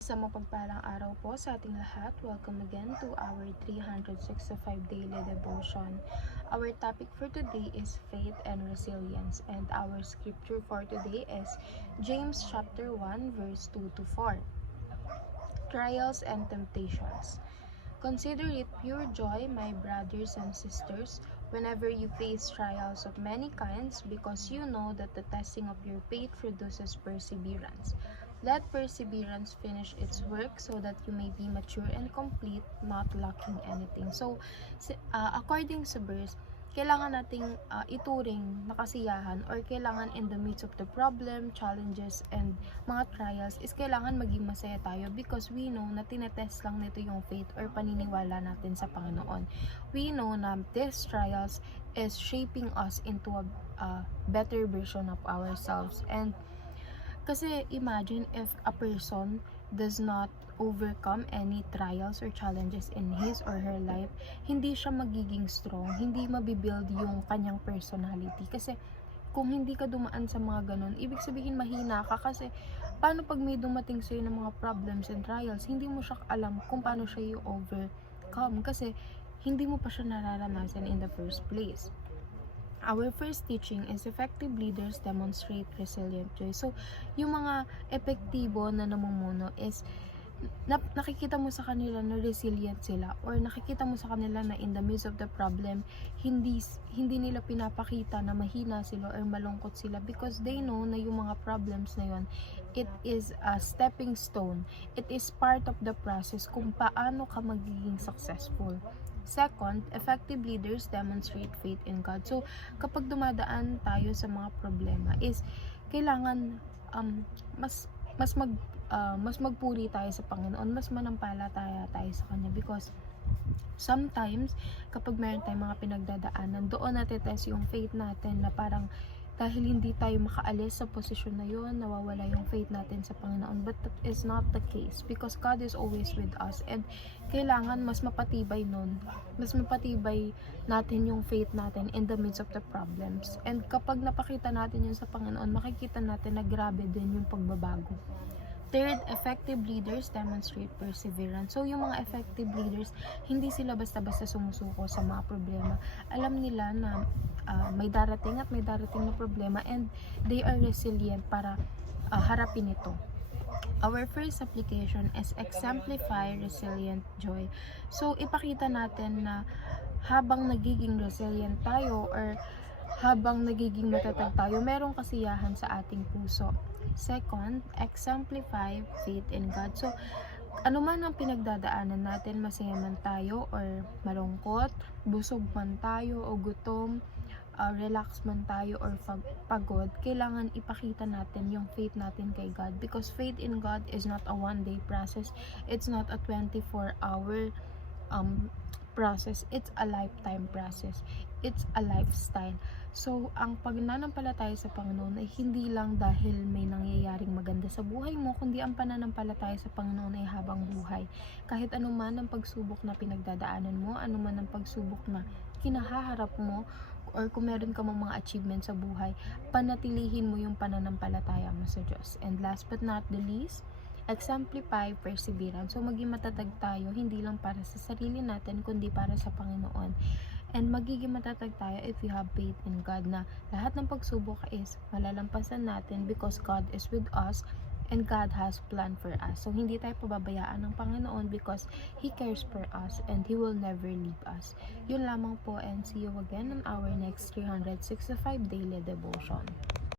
Sa mapagpalang araw po sa ating lahat, welcome again to our 365 daily devotion. Our topic for today is faith and resilience, and our scripture for today is James chapter 1 verse 2 to 4. Trials and temptations. Consider it pure joy, my brothers and sisters, whenever you face trials of many kinds, because you know that the testing of your faith produces perseverance. Let perseverance finish its work so that you may be mature and complete, not lacking anything. So, according sa verse, kailangan nating ituring na kasiyahan, or kailangan in the midst of the problem, challenges, and mga trials is kailangan maging masaya tayo, because we know na tinetest lang nito yung faith or paniniwala natin sa Panginoon. We know na these trials is shaping us into a better version of ourselves. And kasi imagine if a person does not overcome any trials or challenges in his or her life, hindi siya magiging strong, hindi mabibuild yung kanyang personality. Kasi kung hindi ka dumaan sa mga ganun, ibig sabihin mahina ka, kasi paano pag may dumating sa'yo ng mga problems and trials, hindi mo siya alam kung paano siya i-overcome, kasi hindi mo pa siya nararanasan in the first place. Our first teaching is effective leaders demonstrate resilient joy. So, yung mga epektibo na namumuno is nakikita mo sa kanila na resilient sila, or nakikita mo sa kanila na in the midst of the problem, hindi nila pinapakita na mahina sila or malungkot sila, because they know na yung mga problems na yun, it is a stepping stone. It is part of the process kung paano ka magiging successful. Second, effective leaders demonstrate faith in God. So, kapag dumadaan tayo sa mga problema is kailangan mas magpuri tayo sa Panginoon, mas manampalataya tayo sa Kanya, because sometimes kapag meron tayong mga pinagdadaanan, doon natetest yung faith natin, na parang dahil hindi tayo makaalis sa posisyon na yun, nawawala yung faith natin sa Panginoon. But that is not the case, because God is always with us, and kailangan mas mapatibay nun, mas mapatibay natin yung faith natin in the midst of the problems. And kapag napakita natin yun sa Panginoon, makikita natin na grabe din yung pagbabago. Third, effective leaders demonstrate perseverance. So, yung mga effective leaders, hindi sila basta-basta sumusuko sa mga problema. Alam nila na may darating at may darating na problema, and they are resilient para harapin ito. Our first application is exemplify resilient joy. So, ipakita natin na habang nagiging resilient tayo, or habang nagiging matatag tayo, merong kasiyahan sa ating puso. Second, exemplify faith in God. So, ano man ang pinagdadaanan natin, masaya man tayo or malungkot, busog man tayo o gutom, relax man tayo or pagod, kailangan ipakita natin yung faith natin kay God, because faith in God is not a one-day process. It's not a 24-hour process. It's a lifetime process. It's a lifestyle. So, ang pagnanampalataya sa Panginoon ay hindi lang dahil may nangyayaring maganda sa buhay mo, kundi ang pananampalataya sa Panginoon ay habang buhay. Kahit anuman ang pagsubok na pinagdadaanan mo, anuman ang pagsubok na kinahaharap mo, or kung meron ka mga achievement sa buhay, panatilihin mo yung pananampalataya mo sa Diyos. And last but not the least, exemplify perseverance. So, maging matatag tayo, hindi lang para sa sarili natin, kundi para sa Panginoon. And magiging matatag tayo if you have faith in God, na lahat ng pagsubok is malalampasan natin, because God is with us and God has plan for us. So, hindi tayo pababayaan ng Panginoon, because He cares for us and He will never leave us. Yun lamang po, and see you again on our next 365 daily devotion.